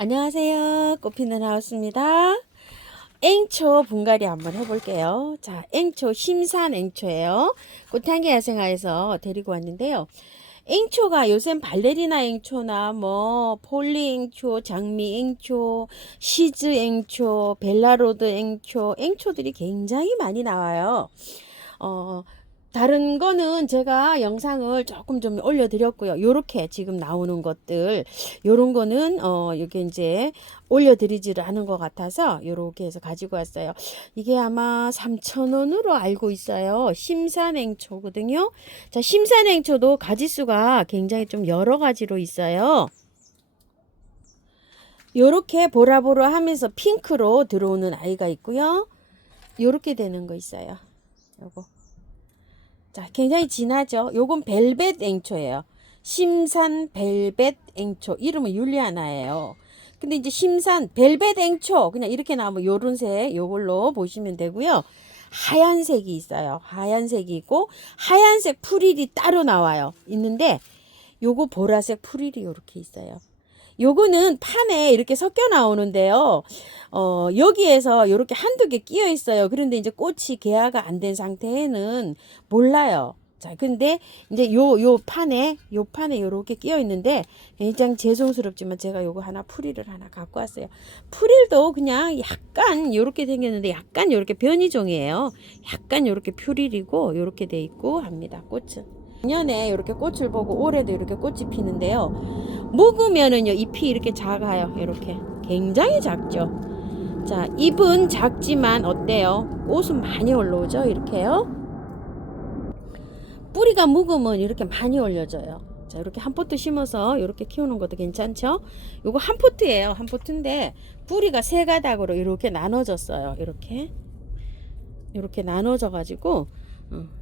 안녕하세요. 꽃피는 하우스입니다. 앵초 분갈이 한번 해볼게요. 자, 앵초 심산 앵초예요. 꽃향기 야생화에서 데리고 왔는데요. 앵초가 요새 발레리나 앵초나 뭐 폴리 앵초, 장미 앵초, 시즈 앵초, 벨라로드 앵초, 앵초들이 굉장히 많이 나와요. 다른 거는 제가 영상을 조금 좀 올려드렸고요. 요렇게 지금 나오는 것들, 요런 거는, 이게 이제 올려드리지를 않은 것 같아서, 요렇게 해서 가지고 왔어요. 이게 아마 3,000원으로 알고 있어요. 심산앵초거든요. 자, 심산앵초도 가지수가 굉장히 좀 여러 가지로 있어요. 요렇게 보라보라 하면서 핑크로 들어오는 아이가 있고요. 요렇게 되는 거 있어요. 요거. 자, 굉장히 진하죠. 요건 벨벳 앵초예요. 심산 벨벳 앵초. 이름은 율리아나예요. 근데 이제 심산 벨벳 앵초 그냥 이렇게 나오면 요런 색 요걸로 보시면 되고요. 하얀색이 있어요. 하얀색이 있고 하얀색 풀일이 따로 나와요. 있는데 요거 보라색 풀일이 요렇게 있어요. 요거는 판에 이렇게 섞여 나오는데요. 여기에서 이렇게 한두 개 끼어 있어요. 그런데 이제 꽃이 개화가 안 된 상태에는 몰라요. 자, 근데 이제 요 판에 요렇게 끼어 있는데 굉장히 죄송스럽지만 제가 요거 하나 풀이를 하나 갖고 왔어요. 풀일도 그냥 약간 요렇게 생겼는데 약간 요렇게 변이종이에요. 약간 요렇게 풀일이고 요렇게 돼 있고 합니다. 꽃은. 작년에 이렇게 꽃을 보고 올해도 이렇게 꽃이 피는데요. 묵으면은요 잎이 이렇게 작아요. 이렇게 굉장히 작죠. 자, 잎은 작지만 어때요? 꽃은 많이 올라오죠. 이렇게요. 뿌리가 묵으면 이렇게 많이 올려져요. 자, 이렇게 한 포트 심어서 이렇게 키우는 것도 괜찮죠? 요거 한 포트예요. 한 포트인데 뿌리가 세 가닥으로 이렇게 나눠졌어요. 이렇게 나눠져 가지고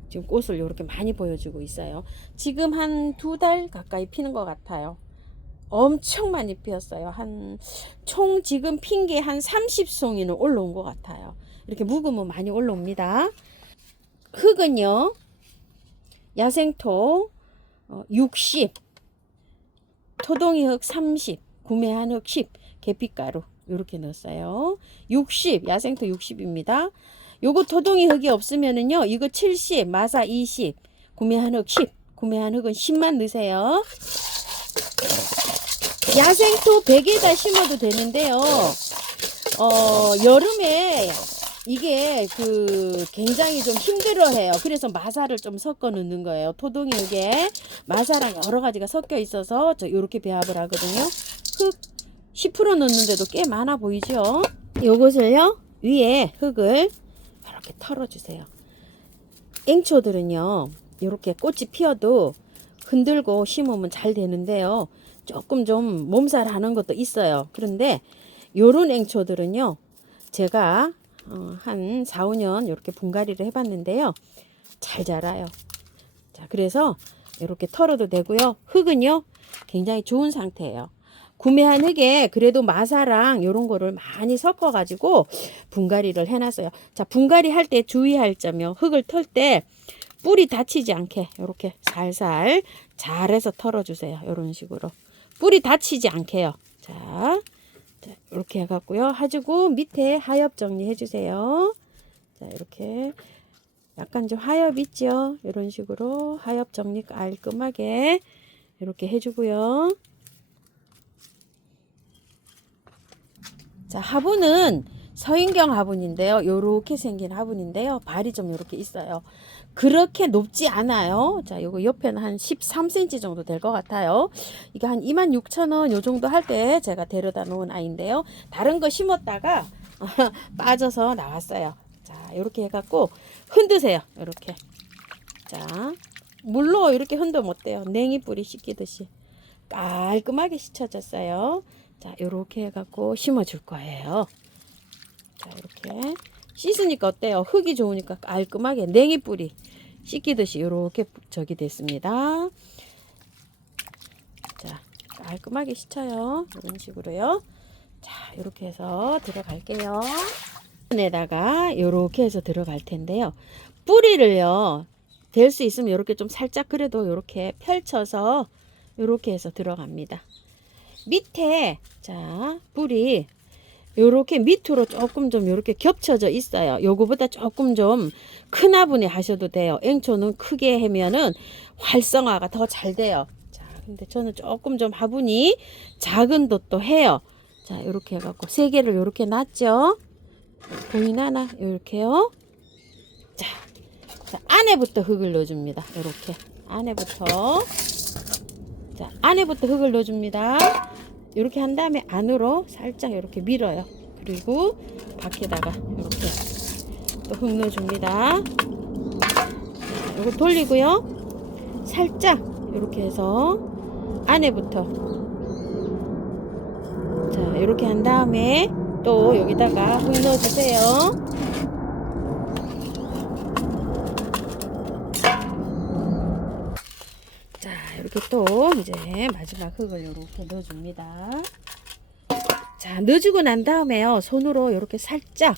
지금 꽃을 이렇게 많이 보여주고 있어요. 지금 한 2달 가까이 피는 것 같아요. 엄청 많이 피었어요. 총 지금 핀 게 한 30송이는 올라온 것 같아요. 이렇게 묵으면 많이 올라옵니다. 흙은요, 야생토 60, 토동이 흙 30, 구매한 흙 10, 계피가루 이렇게 넣었어요. 60, 야생토 60입니다. 요거 토동이 흙이 없으면은요, 이거 70, 마사 20, 구매한 흙 10, 구매한 흙은 10만 넣으세요. 야생토 100에다 심어도 되는데요. 여름에 이게 굉장히 좀 힘들어해요. 그래서 마사를 좀 섞어 넣는 거예요. 토동이 흙에 마사랑 여러 가지가 섞여 있어서 저 요렇게 배합을 하거든요. 흙 10% 넣는데도 꽤 많아 보이죠? 요것을요, 위에 흙을 이렇게 털어주세요. 앵초들은요, 이렇게 꽃이 피어도 흔들고 심으면 잘 되는데요. 조금 좀 몸살 하는 것도 있어요. 그런데 요런 앵초들은요, 제가 한 4, 5년 이렇게 분갈이를 해봤는데요. 잘 자라요. 자, 그래서 이렇게 털어도 되고요. 흙은요, 굉장히 좋은 상태예요. 구매한 흙에 그래도 마사랑 이런 거를 많이 섞어 가지고 분갈이를 해놨어요. 자, 분갈이 할 때 주의할 점이요. 흙을 털 때 뿌리 다치지 않게 이렇게 살살 잘해서 털어주세요. 이런 식으로 뿌리 다치지 않게요. 자, 이렇게 해갖고요. 해주고 밑에 하엽 정리해 주세요. 자, 이렇게 약간 좀 하엽 있죠. 이런 식으로 하엽 정리 깔끔하게 이렇게 해주고요. 자, 화분은 서인경 화분인데요. 요렇게 생긴 화분인데요. 발이 좀 요렇게 있어요. 그렇게 높지 않아요. 자, 요거 옆에는 한 13cm 정도 될 것 같아요. 이게 한 26,000원 요 정도 할 때 제가 데려다 놓은 아이인데요. 다른 거 심었다가 빠져서 나왔어요. 자, 요렇게 해갖고 흔드세요. 요렇게. 자, 물로 이렇게 흔들면 어때요? 냉이 뿌리 씻기듯이 깔끔하게 씻혀졌어요. 자, 요렇게 해갖고 심어줄 거예요. 자, 이렇게 씻으니까 어때요? 흙이 좋으니까 깔끔하게 냉이 뿌리 씻기듯이 요렇게 저기 됐습니다. 자, 깔끔하게 씻어요. 이런 식으로요. 자, 요렇게 해서 들어갈게요. 에다가 요렇게 해서 들어갈 텐데요. 뿌리를요, 될 수 있으면 요렇게 좀 살짝 그래도 요렇게 펼쳐서 요렇게 해서 들어갑니다. 밑에 자 뿌리 요렇게 밑으로 조금 좀 요렇게 겹쳐져 있어요. 요거보다 조금 좀 큰 화분에 하셔도 돼요. 앵초는 크게 하면은 활성화가 더 잘 돼요. 자, 근데 저는 조금 좀 화분이 작은 돛도 해요. 자, 요렇게 해갖고 세 개를 요렇게 놨죠. 보이나나? 요렇게요. 자, 자, 안에부터 흙을 넣어줍니다. 요렇게 안에부터. 자, 안에부터 흙을 넣어줍니다. 이렇게 한 다음에 안으로 살짝 이렇게 밀어요. 그리고 밖에다가 이렇게 또 흙 넣어줍니다. 이거 돌리고요. 살짝 이렇게 해서 안에부터 자 이렇게 한 다음에 또 여기다가 흙 넣어주세요. 자 이렇게 또 이제 마지막 흙을 이렇게 넣어줍니다. 자 넣어주고 난 다음에요 손으로 이렇게 살짝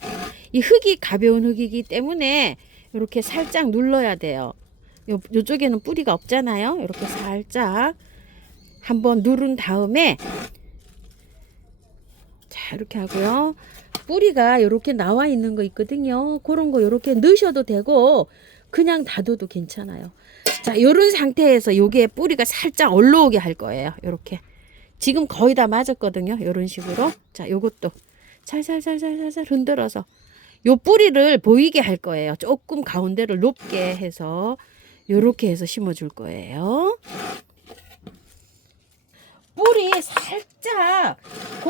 이 흙이 가벼운 흙이기 때문에 이렇게 살짝 눌러야 돼요. 요쪽에는 뿌리가 없잖아요. 이렇게 살짝 한번 누른 다음에 자 이렇게 하고요. 뿌리가 이렇게 나와 있는 거 있거든요. 그런 거 이렇게 넣으셔도 되고 그냥 닫아도 괜찮아요. 자 이런 상태에서 요게 뿌리가 살짝 올라오게 할 거예요. 이렇게 지금 거의 다 맞았거든요. 이런 식으로 자 요것도 살살살살살살 흔들어서 요 뿌리를 보이게 할 거예요. 조금 가운데를 높게 해서 요렇게 해서 심어 줄 거예요. 뿌리 살짝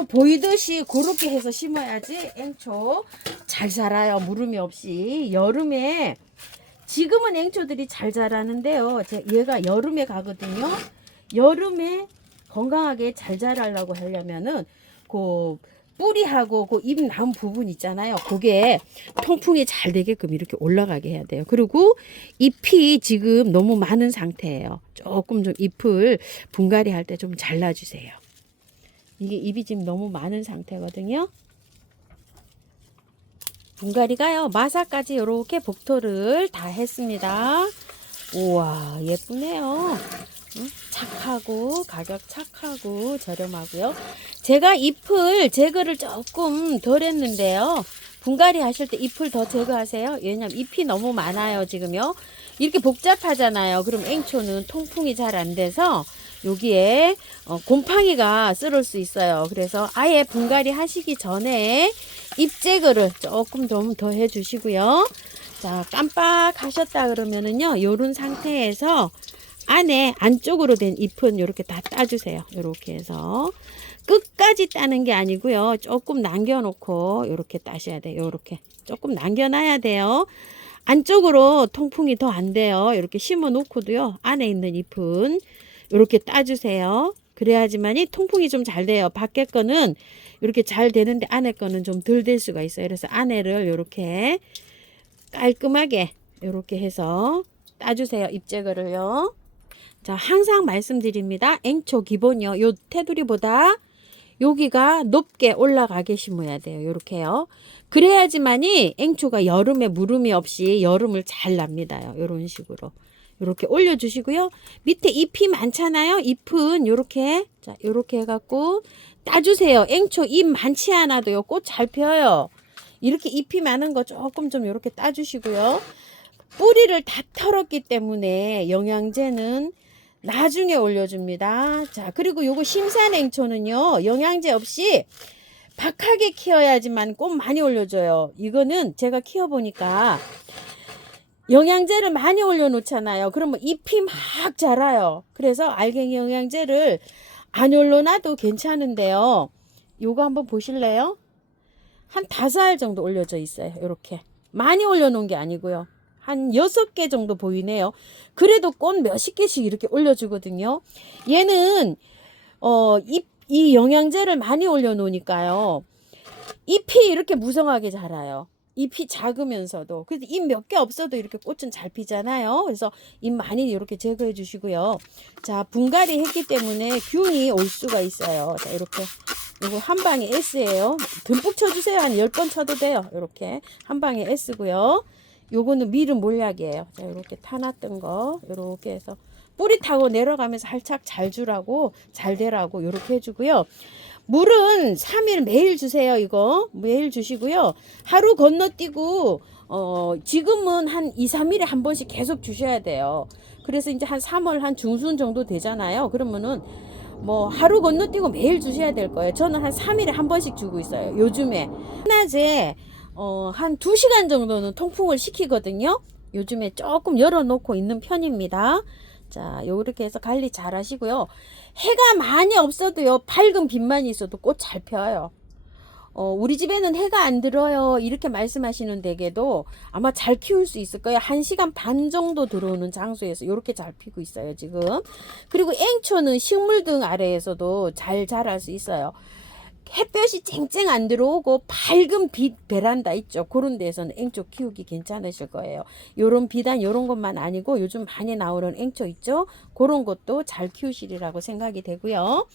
보이듯이 그렇게 해서 심어야지 앵초 잘 자라요. 물음이 없이. 여름에 지금은 앵초들이 잘 자라는데요. 얘가 여름에 가거든요. 여름에 건강하게 잘 자라려고 하려면은 그 뿌리하고 그 잎 나온 부분 있잖아요. 그게 통풍이 잘 되게끔 이렇게 올라가게 해야 돼요. 그리고 잎이 지금 너무 많은 상태예요. 조금 좀 잎을 분갈이 할 때 좀 잘라주세요. 이게 잎이 지금 너무 많은 상태거든요. 분갈이가요. 마사까지 이렇게 복토를 다 했습니다. 우와 예쁘네요. 착하고 가격 착하고 저렴하고요. 제가 잎을 제거를 조금 덜 했는데요. 분갈이 하실 때 잎을 더 제거하세요. 왜냐면 잎이 너무 많아요. 지금요. 이렇게 복잡하잖아요. 그럼 앵초는 통풍이 잘 안 돼서 여기에 곰팡이가 쓸을 수 있어요. 그래서 아예 분갈이 하시기 전에 잎 제거를 조금 좀 더 해주시고요. 자 깜빡하셨다 그러면은요. 요런 상태에서 안에 안쪽으로 된 잎은 이렇게 다 따주세요. 이렇게 해서 끝까지 따는 게 아니고요. 조금 남겨놓고 이렇게 따셔야 돼요. 이렇게 조금 남겨놔야 돼요. 안쪽으로 통풍이 더 안 돼요. 이렇게 심어 놓고도요. 안에 있는 잎은 이렇게 따주세요. 그래야지만이 통풍이 좀 잘 돼요. 밖에 거는 이렇게 잘 되는데 안에 거는 좀 덜 될 수가 있어요. 그래서 안에를 이렇게 깔끔하게 이렇게 해서 따주세요. 잎 제거를요. 자, 항상 말씀드립니다. 앵초 기본이요. 요 테두리보다 여기가 높게 올라가게 심어야 돼요. 요렇게요. 그래야지만이 앵초가 여름에 물음이 없이 여름을 잘 납니다. 요런 식으로. 요렇게 올려주시고요. 밑에 잎이 많잖아요. 잎은 요렇게, 자, 요렇게 해갖고 따주세요. 앵초 잎 많지 않아도요. 꽃 잘 펴요. 이렇게 잎이 많은 거 조금 좀 요렇게 따주시고요. 뿌리를 다 털었기 때문에 영양제는 나중에 올려줍니다. 자, 그리고 요거 심산앵초는요, 영양제 없이 박하게 키워야지만 꽃 많이 올려줘요. 이거는 제가 키워보니까 영양제를 많이 올려놓잖아요. 그러면 잎이 막 자라요. 그래서 알갱이 영양제를 안 올려놔도 괜찮은데요. 요거 한번 보실래요? 한 5알 정도 올려져 있어요. 이렇게 많이 올려놓은 게 아니고요. 한 6개 정도 보이네요. 그래도 꽃 몇십 개씩 이렇게 올려주거든요. 얘는 이 영양제를 많이 올려놓으니까요. 잎이 이렇게 무성하게 자라요. 잎이 작으면서도. 그래서 잎 몇 개 없어도 이렇게 꽃은 잘 피잖아요. 그래서 잎 많이 이렇게 제거해 주시고요. 자, 분갈이 했기 때문에 균이 올 수가 있어요. 자, 이렇게. 이거 한 방에 S예요. 듬뿍 쳐주세요. 한 10번 쳐도 돼요. 이렇게. 한 방에 S고요. 요거는 미름 몰약이에요. 자, 이렇게 타놨던 거. 이렇게 해서 뿌리 타고 내려가면서 살짝 잘 주라고, 잘 되라고 요렇게 해주고요. 물은 3일 매일 주세요. 이거 매일 주시고요. 하루 건너뛰고 지금은 한 2, 3일에 한 번씩 계속 주셔야 돼요. 그래서 이제 한 3월 한 중순 정도 되잖아요. 그러면은 뭐 하루 건너뛰고 매일 주셔야 될 거예요. 저는 한 3일에 한 번씩 주고 있어요. 요즘에 한낮에 한 2시간 정도는 통풍을 시키거든요. 요즘에 조금 열어놓고 있는 편입니다. 자, 요렇게 해서 관리 잘 하시고요. 해가 많이 없어도요, 밝은 빛만 있어도 꽃 잘 펴요. 우리 집에는 해가 안 들어요. 이렇게 말씀하시는 댁에도 아마 잘 키울 수 있을 거예요. 1시간 반 정도 들어오는 장소에서 이렇게 잘 피고 있어요, 지금. 그리고 앵초는 식물등 아래에서도 잘 자랄 수 있어요. 햇볕이 쨍쨍 안 들어오고 밝은 빛 베란다 있죠. 그런 데서는 앵초 키우기 괜찮으실 거예요. 요런 비단 요런 것만 아니고 요즘 많이 나오는 앵초 있죠. 그런 것도 잘 키우시리라고 생각이 되고요.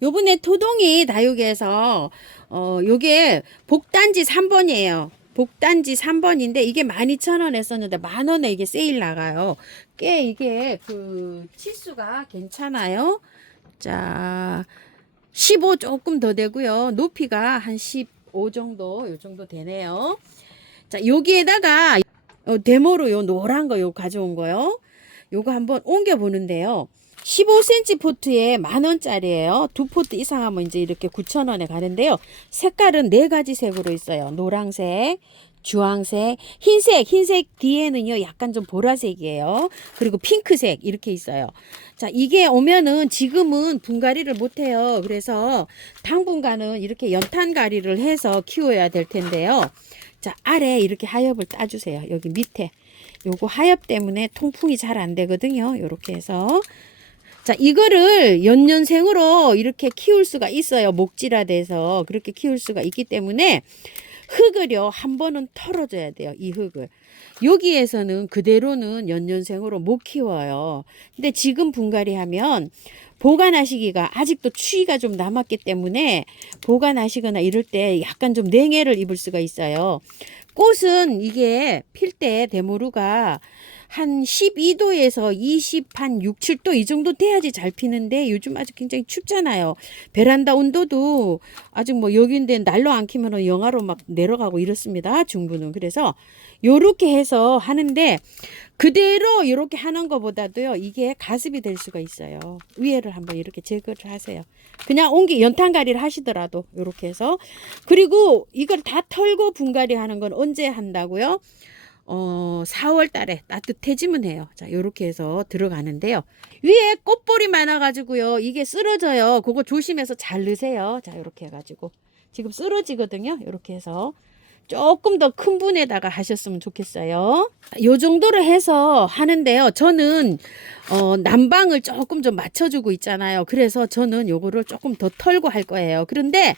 요번에 토동이 다육에서 요게 복단지 3번이에요. 복단지 3번인데 이게 12,000원 했었는데 10,000원에 이게 세일 나가요. 꽤 이게 그 치수가 괜찮아요. 자, 15 조금 더 되고요. 높이가 한 15 정도, 요 정도 되네요. 자, 여기에다가 데모로 요 노란 거 요 가져온 거요. 요거 한번 옮겨 보는데요. 15cm 포트에 10,000원짜리예요. 2포트 이상 하면 이제 이렇게 9,000원에 가는데요. 색깔은 4가지 색으로 있어요. 노란색, 주황색, 흰색 뒤에는요 약간 좀 보라색이에요. 그리고 핑크색 이렇게 있어요. 자, 이게 오면은 지금은 분갈이를 못해요. 그래서 당분간은 이렇게 연탄가리를 해서 키워야 될 텐데요. 자, 아래 이렇게 하엽을 따주세요. 여기 밑에 요거 하엽 때문에 통풍이 잘 안 되거든요. 요렇게 해서 자, 이거를 연년생으로 이렇게 키울 수가 있어요. 목질화돼서 그렇게 키울 수가 있기 때문에 흙을요 한 번은 털어줘야 돼요. 이 흙을 여기에서는 그대로는 연년생으로 못 키워요. 근데 지금 분갈이 하면 보관하시기가 아직도 추위가 좀 남았기 때문에 보관하시거나 이럴 때 약간 좀 냉해를 입을 수가 있어요. 꽃은 이게 필 때 데모루가 한 12도에서 6, 7도 이 정도 돼야지 잘 피는데 요즘 아직 굉장히 춥잖아요. 베란다 온도도 아직 뭐 여기인데 날로 안 키면 영하로 막 내려가고 이렇습니다. 중부는. 그래서 요렇게 해서 하는데 그대로 이렇게 하는 것보다도요 이게 가습이 될 수가 있어요. 위에를 한번 이렇게 제거를 하세요. 그냥 연탄가리를 하시더라도 이렇게 해서. 그리고 이걸 다 털고 분갈이 하는 건 언제 한다고요? 4월 달에 따뜻해지면 해요. 자, 요렇게 해서 들어가는데요. 위에 꽃볼이 많아가지고요. 이게 쓰러져요. 그거 조심해서 잘 넣으세요. 자, 요렇게 해가지고. 지금 쓰러지거든요. 요렇게 해서. 조금 더 큰 분에다가 하셨으면 좋겠어요. 요 정도로 해서 하는데요. 저는 난방을 조금 좀 맞춰주고 있잖아요. 그래서 저는 요거를 조금 더 털고 할 거예요. 그런데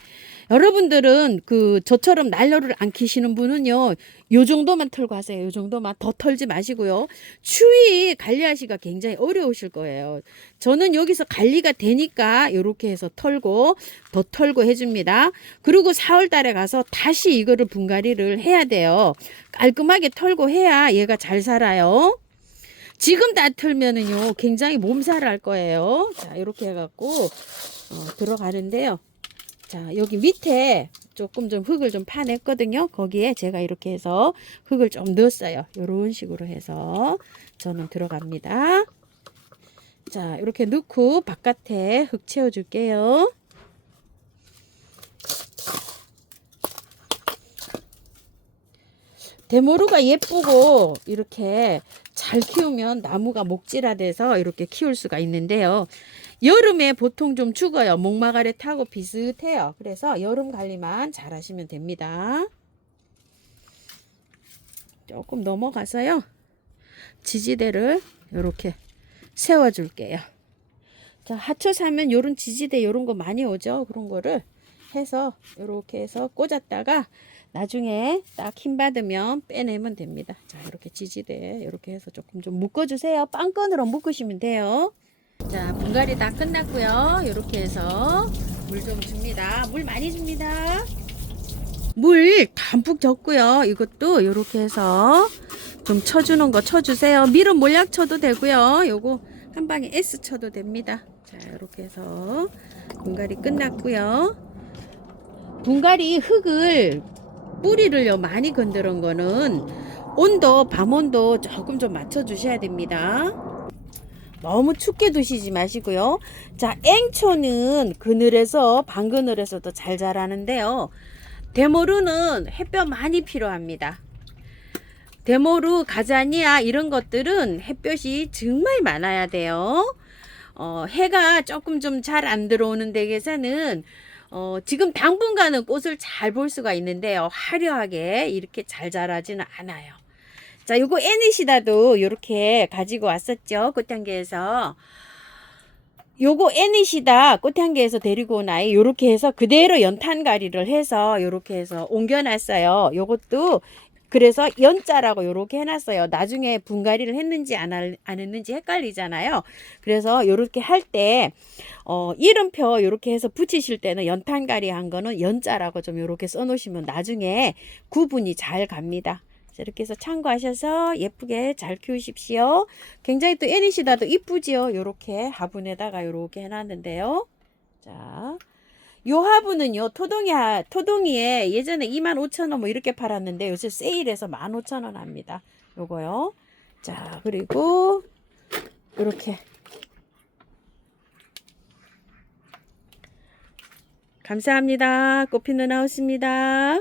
여러분들은 저처럼 난로를 안 켜시는 분은요 요 정도만 털고 하세요. 요 정도만 더 털지 마시고요. 추위 관리하시기가 굉장히 어려우실 거예요. 저는 여기서 관리가 되니까 요렇게 해서 털고 더 털고 해줍니다. 그리고 4월 달에 가서 다시 이거를 분갈이를 해야 돼요. 깔끔하게 털고 해야 얘가 잘 살아요. 지금 다 털면은요 굉장히 몸살을 할 거예요. 자, 이렇게 해갖고 들어가는데요. 자, 여기 밑에 조금 좀 흙을 좀 파냈거든요. 거기에 제가 이렇게 해서 흙을 좀 넣었어요. 이런 식으로 해서 저는 들어갑니다. 자, 이렇게 넣고 바깥에 흙 채워줄게요. 데모루가 예쁘고 이렇게 잘 키우면 나무가 목질화돼서 이렇게 키울 수가 있는데요. 여름에 보통 좀 죽어요. 목마가래 타고 비슷해요. 그래서 여름 관리만 잘 하시면 됩니다. 조금 넘어가서요. 지지대를 이렇게 세워줄게요. 자, 하초 사면 요런 지지대 요런 거 많이 오죠. 그런 거를 해서 이렇게 해서 꽂았다가 나중에 딱 힘 받으면 빼내면 됩니다. 자, 이렇게 지지대 이렇게 해서 조금 좀 묶어주세요. 빵건으로 묶으시면 돼요. 자, 분갈이 다 끝났고요. 이렇게 해서 물 좀 줍니다. 물 많이 줍니다. 물 담뿍 줬고요. 이것도 이렇게 해서 좀 쳐주는 거 쳐주세요. 밀은 몰약 쳐도 되고요. 요거 한 방에 S 쳐도 됩니다. 자, 이렇게 해서 분갈이 끝났고요. 분갈이 흙을 뿌리를요 많이 건드린 거는 온도, 밤 온도 조금 좀 맞춰 주셔야 됩니다. 너무 춥게 두시지 마시고요. 자, 앵초는 그늘에서 방그늘에서도 잘 자라는데요. 대모루는 햇볕 많이 필요합니다. 대모루, 가자니아 이런 것들은 햇볕이 정말 많아야 돼요. 해가 조금 좀 잘 안 들어오는 댁에서는 지금 당분간은 꽃을 잘 볼 수가 있는데요. 화려하게 이렇게 잘 자라지는 않아요. 자, 요거 애니시다도 이렇게 가지고 왔었죠. 꽃향기에서. 요거 애니시다 꽃향기에서 데리고 온 아이 요렇게 해서 그대로 연탄가리를 해서 요렇게 해서 옮겨놨어요. 요것도 그래서 연자라고 요렇게 해놨어요. 나중에 분갈이를 했는지 안 했는지 헷갈리잖아요. 그래서 요렇게 할 때 이름표 요렇게 해서 붙이실 때는 연탄가리 한 거는 연자라고 좀 요렇게 써놓으시면 나중에 구분이 잘 갑니다. 이렇게 해서 참고하셔서 예쁘게 잘 키우십시오. 굉장히 또 애니시다도 이쁘지요. 요렇게 화분에다가 요렇게 해놨는데요. 자, 요 화분은요 토동이에 예전에 25,000원 뭐 이렇게 팔았는데 요새 세일해서 15,000원 합니다. 요거요. 자, 그리고 요렇게 감사합니다. 꽃피는 하우스입니다.